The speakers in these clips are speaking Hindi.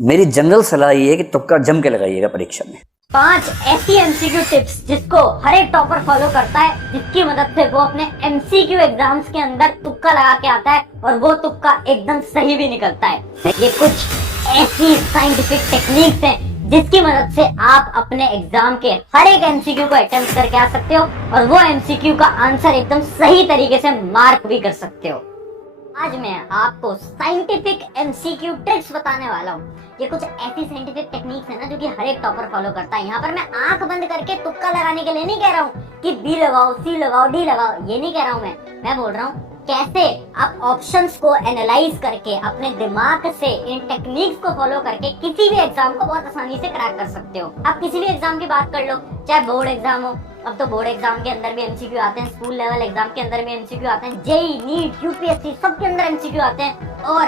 मेरी जनरल सलाह ये है कि तुक्का जम के लगाइएगा परीक्षा में। 5 ऐसी एमसीक्यू टिप्स जिसको हर एक टॉपर फॉलो करता है, जिसकी मदद से वो अपने एमसीक्यू एग्जाम्स के अंदर तुक्का लगा के आता है और वो तुक्का एकदम सही भी निकलता है। ये कुछ ऐसी साइंटिफिक टेक्निक्स हैं जिसकी मदद से आप अपने एग्जाम के हर एक एमसीक्यू को अटेम्प्ट करके आ सकते हो और वो एमसीक्यू का आंसर एकदम सही तरीके से मार्क भी कर सकते हो। आज मैं आपको साइंटिफिक एमसीक्यू ट्रिक्स बताने वाला हूँ। ये कुछ ऐसी साइंटिफिक टेक्निक्स है ना जो कि हर एक टॉपर फॉलो करता है। यहाँ पर मैं आंख बंद करके तुक्का लगाने के लिए नहीं कह रहा हूँ कि बी लगाओ, सी लगाओ, डी लगाओ, ये नहीं कह रहा हूँ। मैं बोल रहा हूँ कैसे आप ऑप्शंस को एनालाइज करके अपने दिमाग से इन टेक्निक्स को फॉलो करके किसी भी एग्जाम को बहुत आसानी से क्रैक कर सकते हो। आप किसी भी एग्जाम की बात कर लो, चाहे बोर्ड एग्जाम हो, अब तो बोर्ड एग्जाम के अंदर भी एमसीक्यू आते हैं, स्कूल लेवल एग्जाम के अंदर भी एमसीक्यू आते हैं, जेईई, नीट, यूपीएससी सबके अंदर एमसीक्यू आते हैं और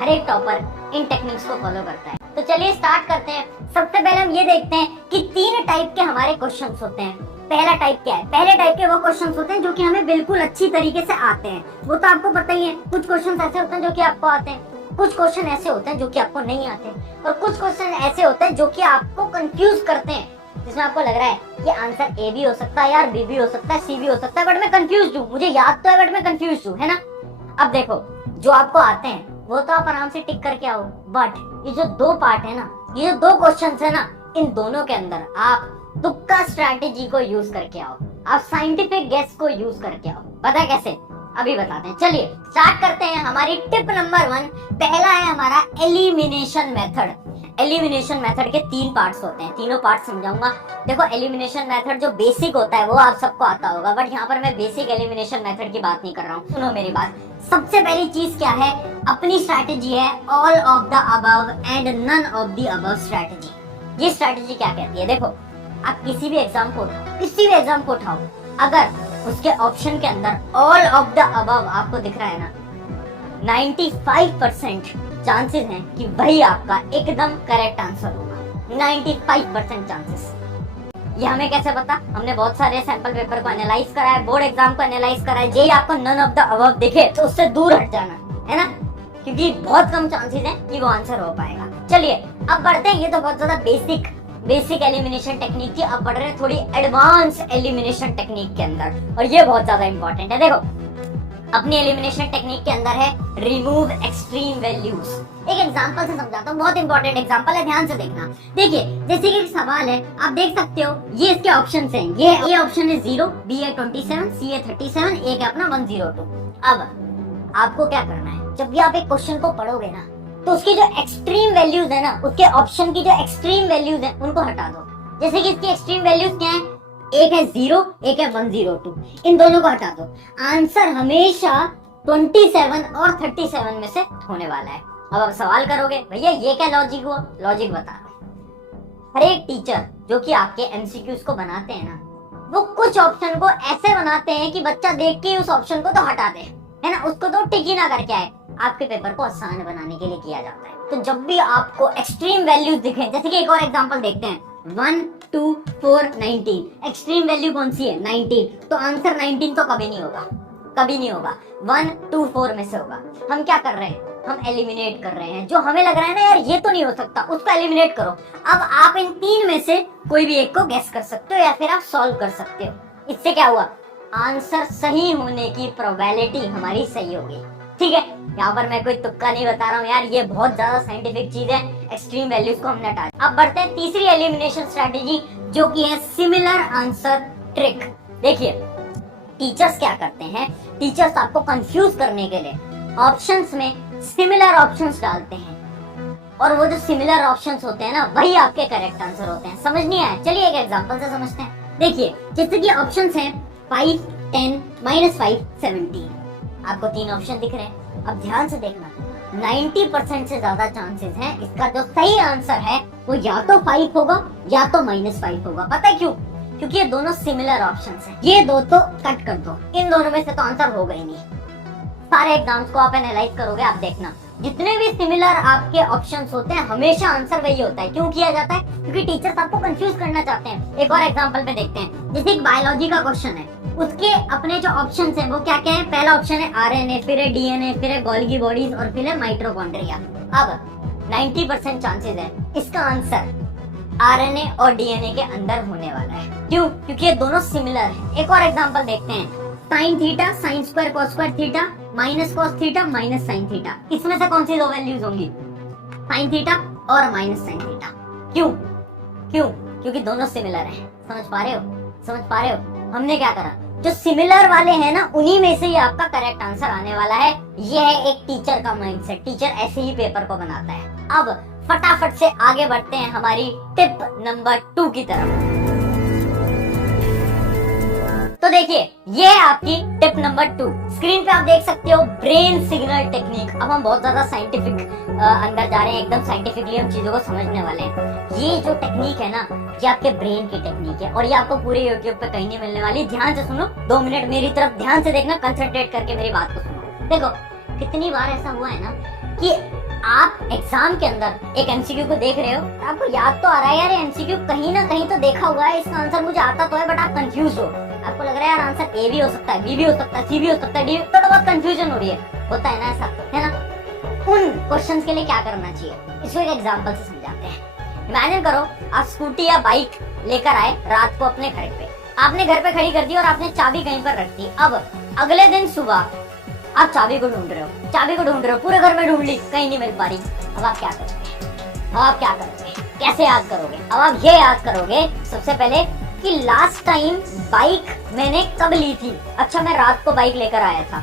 हर एक टॉपर इन टेक्निक्स को फॉलो करता है। तो चलिए स्टार्ट करते हैं। सबसे पहले हम ये देखते हैं कि 3 टाइप के हमारे क्वेश्चंस होते हैं। पहला टाइप क्या है? पहले टाइप के वो क्वेश्चंस होते हैं जो कि हमें बिल्कुल अच्छी तरीके से आते हैं। वो तो आपको पता ही है। कुछ क्वेश्चंस ऐसे होते हैं जो कि आपको आते हैं, कुछ क्वेश्चन ऐसे होते हैं जो कि आपको नहीं आते, और कुछ क्वेश्चन ऐसे होते हैं जो कि आपको कंफ्यूज करते हैं, जिसमें आपको लग रहा है कि आंसर ए भी हो सकता है, यार बी भी हो सकता है, सी भी हो सकता है, बट मैं कंफ्यूज हूँ, मुझे याद तो है बट मैं कंफ्यूज हूँ, है ना। अब देखो, जो आपको आते हैं वो तो आप आराम से टिक करके आओ, बट ये जो 2 पार्ट है ना, ये जो 2 क्वेश्चंस है ना, इन दोनों के अंदर आप तुक्का स्ट्रैटेजी को यूज करके आओ, आप साइंटिफिक गेस को यूज करके आओ। पता कैसे? अभी बताते हैं। चलिए स्टार्ट करते हैं। हमारी टिप नंबर 1, पहला है हमारा एलिमिनेशन मेथड। एलिमिनेशन मेथड के 3 पार्ट्स होते हैं, तीनों पार्ट समझाऊंगा। देखो, एलिमिनेशन मेथड जो बेसिक होता है वो आप सबको आता होगा, बट यहाँ पर मैं बेसिक एलिमिनेशन मेथड की बात नहीं कर रहा हूँ। सुनो मेरी बात। सबसे पहली चीज क्या है? अपनी स्ट्रैटेजी है all of the above and none of the above strategy. ये स्ट्रैटेजी क्या कहती है? देखो, आप किसी भी एग्जाम को उठाओ, अगर उसके ऑप्शन के अंदर ऑल ऑफ द अबव आपको दिख रहा है ना, 95% चांसेस हैं कि वही आपका एकदम करेक्ट आंसर होगा। 95% चांसेस। ये हमें कैसे पता? हमने बहुत सारे सैंपल पेपर को एनालाइज करा है, बोर्ड एग्जाम को एनालाइज करा है। यही आपको नन ऑफ द अबव दिखे तो उससे दूर हट जाना, है ना, क्योंकि बहुत कम चांसेस हैं कि वो आंसर हो पाएगा। चलिए अब बढ़ते हैं। ये तो बहुत ज्यादा बेसिक एलिमिनेशन टेक्निक थी। अब बढ़ रहे हैं थोड़ी एडवांस एलिमिनेशन टेक्निक के अंदर, और ये बहुत ज्यादा इंपॉर्टेंट है। देखो, अपनी एलिमिनेशन टेक्निक के अंदर है रिमूव एक्सट्रीम वैल्यूज। एक एग्जांपल से समझाता हूँ, बहुत इंपॉर्टेंट एग्जांपल है, ध्यान से देखना। देखिए, जैसे कि एक सवाल है, आप देख सकते हो ये इसके ऑप्शंस हैं। ये ए ऑप्शन है 0, बी है 27, सी है 37, ए है अपना 102। अब आपको क्या करना है? जब भी आप एक क्वेश्चन को पढ़ोगे ना, तो उसकी जो एक्सट्रीम वैल्यूज है ना, उसके ऑप्शन की जो एक्सट्रीम वैल्यूज है उनको हटा दो। जैसे कि इसकी एक्सट्रीम वैल्यूज क्या है? एक है 0, एक है 102। इन दोनों को हटा दो। आंसर हमेशा 27 और 37 में से होने वाला है। अब आप सवाल करोगे, भैया ये क्या लॉजिक हुआ? लॉजिक बता रहा हूं। हर एक टीचर जो कि आपके एमसीक्यूज को बनाते हैं ना, वो कुछ ऑप्शन को ऐसे बनाते हैं कि बच्चा देख के उस ऑप्शन को तो हटा दे, है ना, उसको तो टिक ही ना करके आए। आपके पेपर को आसान बनाने के लिए किया जाता है। तो जब भी आपको एक्सट्रीम वैल्यूज दिखे, जैसे कि एक और एग्जांपल देखते हैं, 1, 2, 4, 19। एक्सट्रीम वैल्यू कौन सी है? 19। तो आंसर 19 तो कभी नहीं होगा, कभी नहीं होगा। 1, 2, 4 में से होगा। हम क्या कर रहे हैं? हम एलिमिनेट कर रहे हैं। जो हमें लग रहा है ना यार ये तो नहीं हो सकता, उसको एलिमिनेट करो। अब आप इन 3 में से कोई भी एक को गेस कर सकते हो या फिर आप सॉल्व कर सकते हो। इससे क्या हुआ? आंसर सही होने की प्रोबेबिलिटी हमारी सही होगी। ठीक है, यहाँ पर मैं कोई तुक्का नहीं बता रहा हूँ यार, ये बहुत ज्यादा साइंटिफिक चीज है। एक्सट्रीम वैल्यूज को हमने हटा दिया। अब बढ़ते हैं तीसरी एलिमिनेशन स्ट्रेटेजी, जो कि है सिमिलर आंसर ट्रिक। देखिए, टीचर्स क्या करते हैं? टीचर्स आपको कंफ्यूज करने के लिए ऑप्शंस में सिमिलर ऑप्शंस डालते हैं, और वो जो सिमिलर ऑप्शंस होते हैं ना, वही आपके करेक्ट आंसर होते हैं। समझ नहीं आया? चलिए एक एग्जांपल से समझते हैं। देखिए, जैसे कि ऑप्शंस हैं 5, 10, -5, 17। आपको 3 ऑप्शन दिख रहे हैं। अब ध्यान से देखना, 90% से ज्यादा चांसेस हैं इसका जो सही आंसर है वो या तो 5 होगा या तो -5 होगा। पता है क्यों? क्योंकि ये दोनों सिमिलर ऑप्शंस हैं। ये दो तो कट कर दो, इन दोनों में से तो आंसर होगा ही नहीं। सारे एग्जाम्स को आप एनालाइज करोगे, आप देखना जितने भी सिमिलर आपके ऑप्शंस होते हैं हमेशा आंसर वही होता है। क्यों किया जाता है? क्योंकि टीचर्स आपको कंफ्यूज करना चाहते हैं। एक और एग्जांपल पे देखते हैं। जैसे एक बायोलॉजी का क्वेश्चन है, उसके अपने जो ऑप्शंस हैं वो क्या क्या है? पहला ऑप्शन है आरएनए, फिर है डीएनए, फिर है गोल्गी बॉडीज और फिर है माइटोकॉन्ड्रिया। अब 90% चांसेस है इसका आंसर आरएनए और डीएनए के अंदर होने वाला है। क्यों? क्योंकि ये दोनों सिमिलर हैं। एक और एग्जांपल देखते हैं, sine theta sine square cos square theta minus cos theta minus sine theta, इसमें से कौन सी दो वैल्यूज होंगी? साइन थीटा और माइनस साइन थीटा। क्यों? क्यों? क्योंकि दोनों सिमिलर हैं। समझ पा रहे हो? समझ पा रहे हो? हमने क्या करा, जो सिमिलर वाले हैं ना उन्हीं में से ही आपका करेक्ट आंसर आने वाला है। ये है एक टीचर का माइंडसेट, टीचर ऐसे ही पेपर को बनाता है। अब फटाफट से आगे बढ़ते हैं हमारी टिप नंबर 2 की तरफ। तो देखिए ये है आपकी टिप नंबर 2। स्क्रीन पे आप देख सकते हो ब्रेन सिग्नल टेक्निक। अब हम बहुत ज्यादा साइंटिफिक अंदर जा रहे हैं, एकदम साइंटिफिकली हम चीजों को समझने वाले हैं। ये जो टेक्निक है ना ये आपके ब्रेन की टेक्निक है और ये आपको पूरे यूट्यूब पे कहीं नहीं मिलने वाली। ध्यान से सुनो, 2 मिनट मेरी तरफ ध्यान से देखना, कंसंट्रेट करके मेरी बात को सुनो। देखो कितनी बार ऐसा हुआ है ना कि आप एग्जाम के अंदर एक एमसीक्यू को देख रहे हो, आपको याद तो आ रहा है यार एमसीक्यू कहीं ना कहीं तो देखा हुआ है, इसका आंसर मुझे आता तो है, बट आप कंफ्यूज हो। आपको लग रहा है यार आंसर ए भी हो सकता है, बी भी हो सकता है, सी भी हो सकता है, डी भी, थोड़ा बहुत कंफ्यूजन हो रही है, होता है ना ऐसा, है ना? उन क्वेश्चंस के लिए क्या करना चाहिए इसको एक एग्जांपल से समझाते हैं। इमेजिन करो आप स्कूटी या बाइक लेकर आए रात को अपने घर पे, आपने घर पे खड़ी कर दी और आपने चाबी कहीं पर रख दी। अब अगले दिन सुबह आप चाबी को ढूंढ रहे हो, चाबी को ढूंढ रहे हो, पूरे घर में ढूंढ ली, कहीं नहीं मिल पा रही। अब आप क्या करोगे? अब आप क्या करोगे? कैसे याद करोगे? अब आप ये याद करोगे सबसे पहले कि लास्ट टाइम बाइक मैंने कब ली थी। अच्छा मैं रात को बाइक लेकर आया था,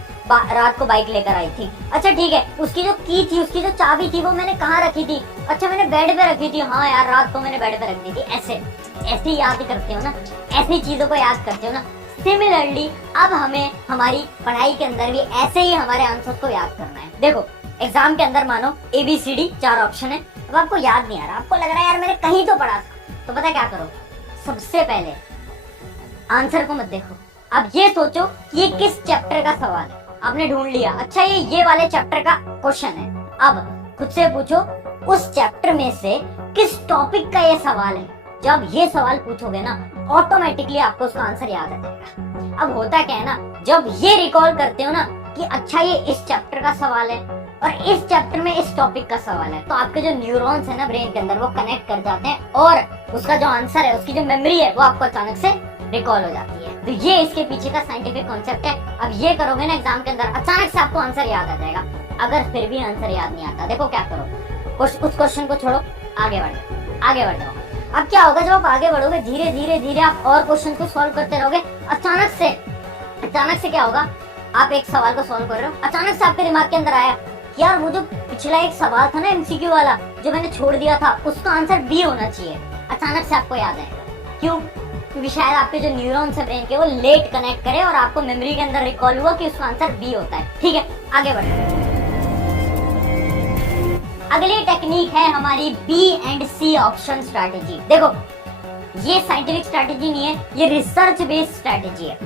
रात को बाइक लेकर आई थी। अच्छा ठीक है, उसकी जो की थी, उसकी जो चाबी थी वो मैंने कहाँ रखी थी? अच्छा मैंने बेड पे रखी थी। हाँ यार रात को मैंने बेड पे रख दी थी। ऐसे ऐसे याद करते हो ना, ऐसी चीजों को याद करते हो ना। सिमिलरली अब हमें हमारी पढ़ाई के अंदर भी ऐसे ही हमारे आंसर को याद करना है। देखो एग्जाम के अंदर मानो ABCD 4 ऑप्शन है, अब आपको याद नहीं आ रहा, आपको लग रहा है यार मैंने कहीं तो पढ़ा था, तो पता क्या करो, सबसे पहले आंसर को मत देखो, अब ये सोचो कि ये किस चैप्टर का सवाल है। आपने ढूंढ लिया, अच्छा ये वाले चैप्टर का क्वेश्चन है। अब खुद से पूछो उस चैप्टर में से किस टॉपिक का ये सवाल है। जब ये सवाल पूछोगे ना ऑटोमेटिकली आपको उसका आंसर याद आ जाएगा। अब होता क्या है ना, जब ये रिकॉल करते हो ना कि अच्छा ये इस चैप्टर का सवाल है और इस चैप्टर में इस टॉपिक का सवाल है, तो आपके जो न्यूरॉन्स है ना ब्रेन के अंदर वो कनेक्ट कर जाते हैं और उसका जो आंसर है, उसकी जो मेमोरी है वो आपको अचानक से रिकॉल हो जाती है। तो ये इसके पीछे का साइंटिफिक कॉन्सेप्ट है। अब ये करोगे ना एग्जाम के अंदर, अचानक से आपको आंसर याद आ जाएगा। अगर फिर भी आंसर याद नहीं आता, देखो क्या करो, उस क्वेश्चन को छोड़ो, आगे बढ़ जाओ। अब क्या होगा, जब आप आगे बढ़ोगे धीरे धीरे आप और क्वेश्चन को सॉल्व करते रहोगे, अचानक से क्या होगा, आप एक सवाल को सॉल्व कर रहे हो, अचानक से आपके दिमाग के अंदर आया यार वो जो पिछला एक सवाल था ना MCQ वाला जो मैंने छोड़ दिया था, उसका आंसर B होना चाहिए। अचानक से आपको याद आएगा। क्यों? क्योंकि शायद आपके जो न्यूरॉन्स है ब्रेन के वो लेट कनेक्ट करे और आपको मेमोरी के अंदर रिकॉल हुआ कि उसका आंसर B होता है। ठीक है, आगे बढ़ते हैं। अगली टेक्निक है हमारी B and C option strategy. देखो ये साइंटिफिक स्ट्रैटेजी नहीं है, ये रिसर्च बेस्ड स्ट्रैटेजी है।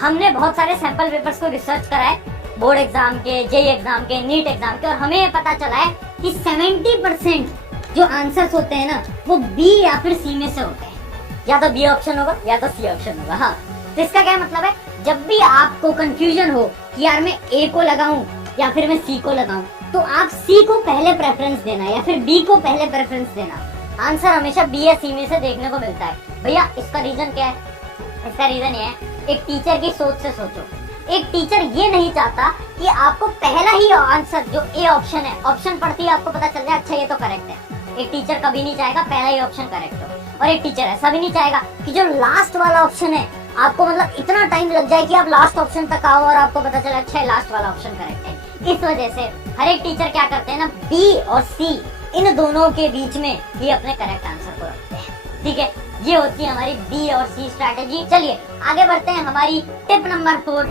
हमने बहुत सारे सैंपल पेपर्स को रिसर्च करा है, बोर्ड एग्जाम के, JEE एग्जाम के, नीट एग्जाम के, और हमें ये पता चला है कि 70% जो आंसर्स होते हैं ना वो B या फिर C में से होते हैं। या तो B ऑप्शन होगा या तो C ऑप्शन होगा। हाँ, तो इसका क्या मतलब है, जब भी आपको कंफ्यूजन हो कि यार मैं A को लगाऊं या फिर मैं C को लगाऊं, तो आप C को पहले प्रेफरेंस देना या फिर B को पहले प्रेफरेंस देना। आंसर हमेशा B या C में से देखने को मिलता है। भैया इसका रीजन क्या है? इसका रीजन ये है, एक टीचर की सोच से सोचो। एक टीचर ये नहीं चाहता कि आपको पहला ही आंसर जो A ऑप्शन है, ऑप्शन पढ़ती है आपको पता चल जाए अच्छा ये तो करेक्ट है। एक टीचर कभी नहीं चाहेगा पहला ही ऑप्शन करेक्ट हो, और एक टीचर ऐसा भी नहीं चाहेगा कि जो लास्ट वाला ऑप्शन है आपको मतलब इतना टाइम लग जाए कि आप लास्ट ऑप्शन तक आओ और आपको पता चले अच्छा लास्ट वाला ऑप्शन करेक्ट है। इस वजह से हर एक टीचर क्या करते हैं ना, B और C इन दोनों के बीच में ही अपने करेक्ट आंसर को रखते हैं। ठीक है, ये होती है हमारी B और C स्ट्रैटेजी। चलिए आगे बढ़ते हैं हमारी टिप नंबर 4,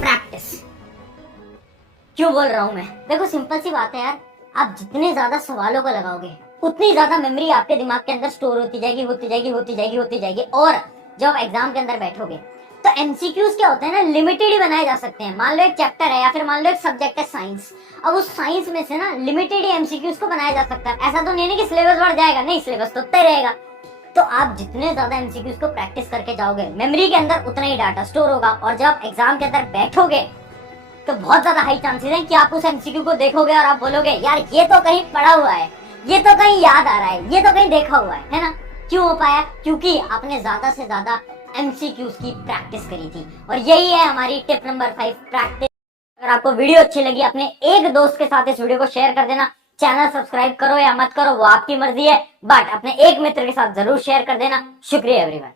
प्रैक्टिस। क्यों बोल रहा हूं मैं? देखो सिंपल सी बात है यार, आप जितने ज्यादा सवालों को लगाओगे उतनी ज्यादा मेमोरी आपके दिमाग के अंदर स्टोर होती जाएगी। और जब आप एग्जाम के अंदर बैठोगे तो MCQs क्या होते हैं ना, लिमिटेड ही बनाए जा सकते हैं। मान लो एक चैप्टर है या फिर मान लो एक सब्जेक्ट है साइंस, अब उस साइंस में से ना लिमिटेड ही MCQs को बनाया जा सकता है। ऐसा तो नहीं है कि सिलेबस बढ़ जाएगा, नहीं, सिलेबस तो उतना ही रहेगा। तो आप जितने ज्यादा MCQs को प्रैक्टिस करके जाओगे मेमोरी के अंदर उतना ही डाटा स्टोर होगा, और जब आप एग्जाम के अंदर बैठोगे तो बहुत ज्यादा हाई चांसेस है कि आप उस एमसीक्यू को देखोगे और आप बोलोगे यार ये तो कहीं पढ़ा हुआ है, ये तो कहीं याद आ रहा है, ये तो कहीं देखा हुआ है ना। क्यों हो पाया? क्योंकि आपने ज्यादा से ज्यादा एमसीक्यूज की प्रैक्टिस करी थी। और यही है हमारी टिप नंबर 5, प्रैक्टिस। अगर आपको वीडियो अच्छी लगी अपने एक दोस्त के साथ इस वीडियो को शेयर कर देना। चैनल सब्सक्राइब करो या मत करो वो आपकी मर्जी है, बट अपने एक मित्र के साथ जरूर शेयर कर देना। शुक्रिया एवरीवन।